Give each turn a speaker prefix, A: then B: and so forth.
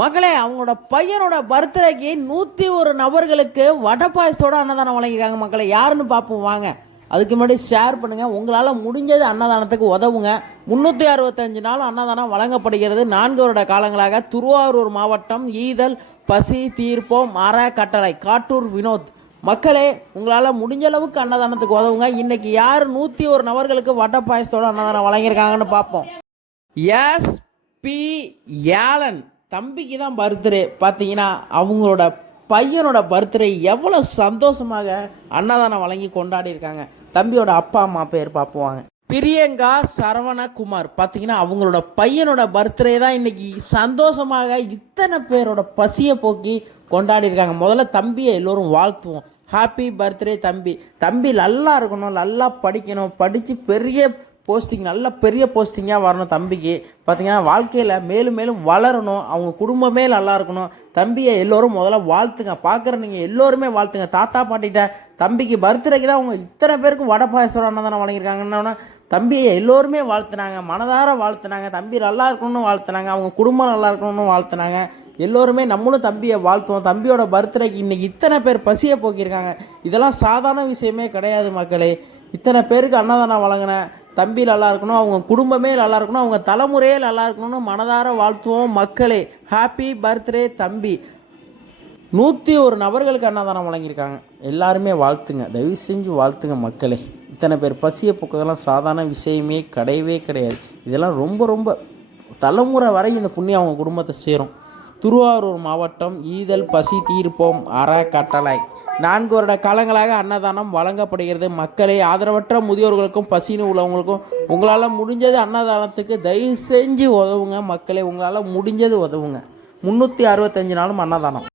A: மகளே அவங்களோட பையனோட பர்த்டேக்கு நூற்றி ஒரு நபர்களுக்கு வடை பாயசத்தோட அன்னதானம் வழங்கிருக்காங்க மக்களை. யாருன்னு பார்ப்போம் வாங்க. அதுக்கு முன்னாடி ஷேர் பண்ணுங்கள் உங்களால் முடிஞ்சது அன்னதானத்துக்கு உதவுங்க. முந்நூற்றி அறுபத்தஞ்சு நாள் அன்னதானம் வழங்கப்படுகிறது. நான்கு வருட காலங்களாக திருவாரூர் மாவட்டம் ஈதல் பசி தீர்ப்போம் அற கட்டளை காட்டூர் வினோத். மக்களே உங்களால் முடிஞ்ச அளவுக்கு அன்னதானத்துக்கு உதவுங்க. இன்றைக்கி யார் நூற்றி ஒரு நபர்களுக்கு வடை பாயசத்தோட அன்னதானம் வழங்கியிருக்காங்கன்னு பார்ப்போம். எஸ் பி ஏலன் தம்பிக்கு தான் பர்த்டே. பார்த்தீங்கன்னா அவங்களோட பையனோட பர்த்டே எவ்வளோ சந்தோஷமாக அன்னதானம் வழங்கி கொண்டாடி இருக்காங்க தம்பியோட அப்பா அம்மா பேர் பார்ப்போவாங்க பிரியங்கா சரவணகுமார். பார்த்தீங்கன்னா அவங்களோட பையனோட பர்த்டே தான் இன்னைக்கு சந்தோஷமாக இத்தனை பேரோட பசியை போக்கி கொண்டாடி இருக்காங்க முதல்ல தம்பியை எல்லோரும் வாழ்த்துவோம். ஹாப்பி பர்த்டே தம்பி. தம்பி நல்லா இருக்கணும் நல்லா படிக்கணும் படித்து பெரிய போஸ்டிங் நல்ல பெரிய போஸ்டிங்காக வரணும் தம்பிக்கு. பார்த்தீங்கன்னா வாழ்க்கையில் மேலும் மேலும் வளரணும். அவங்க குடும்பமே நல்லா இருக்கணும். தம்பியை எல்லோரும் முதல்ல வாழ்த்துங்க. பார்க்குற நீங்கள் எல்லோருமே வாழ்த்துங்க. தாத்தா பாட்டிகிட்ட தம்பிக்கு பர்த்டேக்கு தான் அவங்க இத்தனை பேருக்கு வடை பாயசம் அன்னதானம் வழங்கியிருக்காங்கன்னா தம்பியை எல்லோருமே வாழ்த்துனாங்க. மனதார வாழ்த்துனாங்க. தம்பி நல்லா இருக்கணும்னு வாழ்த்துனாங்க. அவங்க குடும்பம் நல்லா இருக்கணும்னு வாழ்த்துனாங்க. எல்லோருமே நம்மளும் தம்பியை வாழ்த்துவோம். தம்பியோட பர்த்டேக்கு இன்றைக்கி இத்தனை பேர் பசியை போக்கியிருக்காங்க. இதெல்லாம் சாதாரண விஷயமே கிடையாது மக்களே. இத்தனை பேருக்கு அன்னதானம் வழங்கினேன் தம்பி நல்லா இருக்கணும் அவங்க குடும்பமே நல்லா இருக்கணும் அவங்க தலைமுறையே நல்லா இருக்கணும்னு மனதார வாழ்த்துவோம் மக்களே. ஹாப்பி பர்த்டே தம்பி. நூற்றி ஒரு நபர்களுக்கு அன்னதானம் வழங்கியிருக்காங்க. எல்லாருமே வாழ்த்துங்க. தயவு செஞ்சு வாழ்த்துங்க மக்களே. இத்தனை பேர் பசியை போக்குறதெல்லாம் சாதாரண விஷயமே கிடையவே கிடையாது. இதெல்லாம் ரொம்ப ரொம்ப தலைமுறை வரை இந்த புண்ணியம் அவங்க குடும்பத்தை சேரும். திருவாரூர் மாவட்டம் ஈதல் பசி தீர்ப்போம் அறக்கட்டளை நான்கு வருட காலங்களாக அன்னதானம் வழங்கப்படுகிறது. மக்களை ஆதரவற்ற முதியோர்களுக்கும் பசின்னு உள்ளவங்களுக்கும் உங்களால் முடிஞ்சது அன்னதானத்துக்கு தயவு செஞ்சு உதவுங்க. மக்களை உங்களால் முடிஞ்சது உதவுங்க. முந்நூற்றி அறுபத்தஞ்சு நாளும் அன்னதானம்.